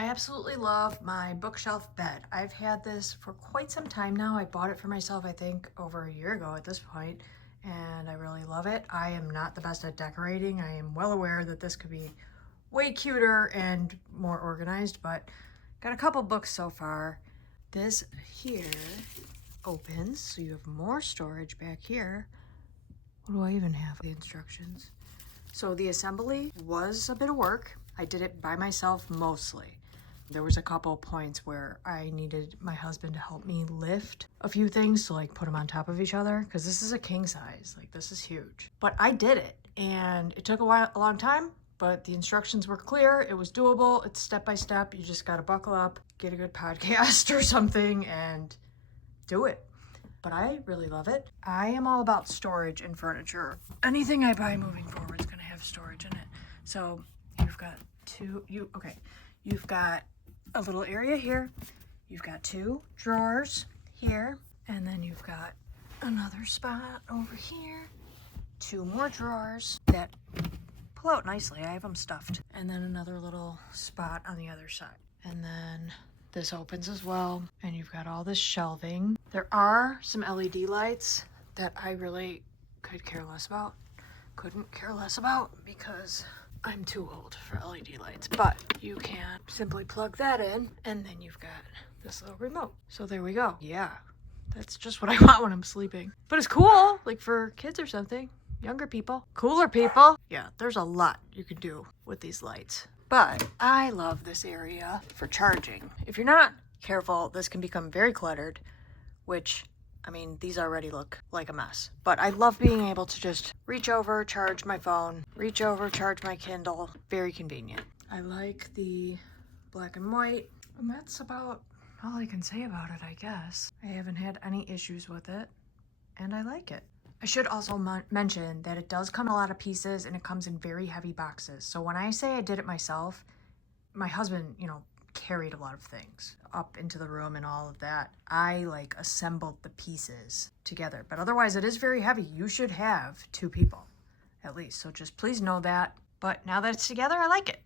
I absolutely love my bookshelf bed. I've had this for quite some time now. I bought it for myself, I think, over a year ago at this point, and I really love it. I am not the best at decorating. I am well aware that this could be way cuter and more organized, but got a couple books so far. This here opens, so you have more storage back here. What do I even have? The instructions. So the assembly was a bit of work. I did it by myself mostly. There was a couple points where I needed my husband to help me lift a few things to like put them on top of each other, because this is a king size, like this is huge. But I did it, and it took a long time, but the instructions were clear. It was doable. It's step by step. You just gotta buckle up, get a good podcast or something, and do it. But I really love it. I am all about storage and furniture. Anything I buy moving forward is gonna have storage in it. So you've got you've got a little area here. You've got 2 drawers here, and then you've got another spot over here. 2 more drawers that pull out nicely. I have them stuffed. And then another little spot on the other side. And then this opens as well, and you've got all this shelving. There are some LED lights that I really couldn't care less about because I'm too old for LED lights, but you can simply plug that in, and then you've got this little remote. So there we go. Yeah, that's just what I want when I'm sleeping. But it's cool, like for kids or something, younger people, cooler people. Yeah, there's a lot you can do with these lights. But I love this area for charging. If you're not careful, this can become very cluttered, which, I mean, these already look like a mess. But I love being able to just reach over, charge my phone, reach over, charge my Kindle. Very convenient. I like the black and white, and that's about all I can say about it, I guess. I haven't had any issues with it, and I like it. I should also mention that it does come in a lot of pieces, and it comes in very heavy boxes. So when I say I did it myself, my husband, carried a lot of things up into the room and all of that. I like assembled the pieces together, but otherwise it is very heavy. You should have 2 people at least. So just please know that. But now that it's together, I like it.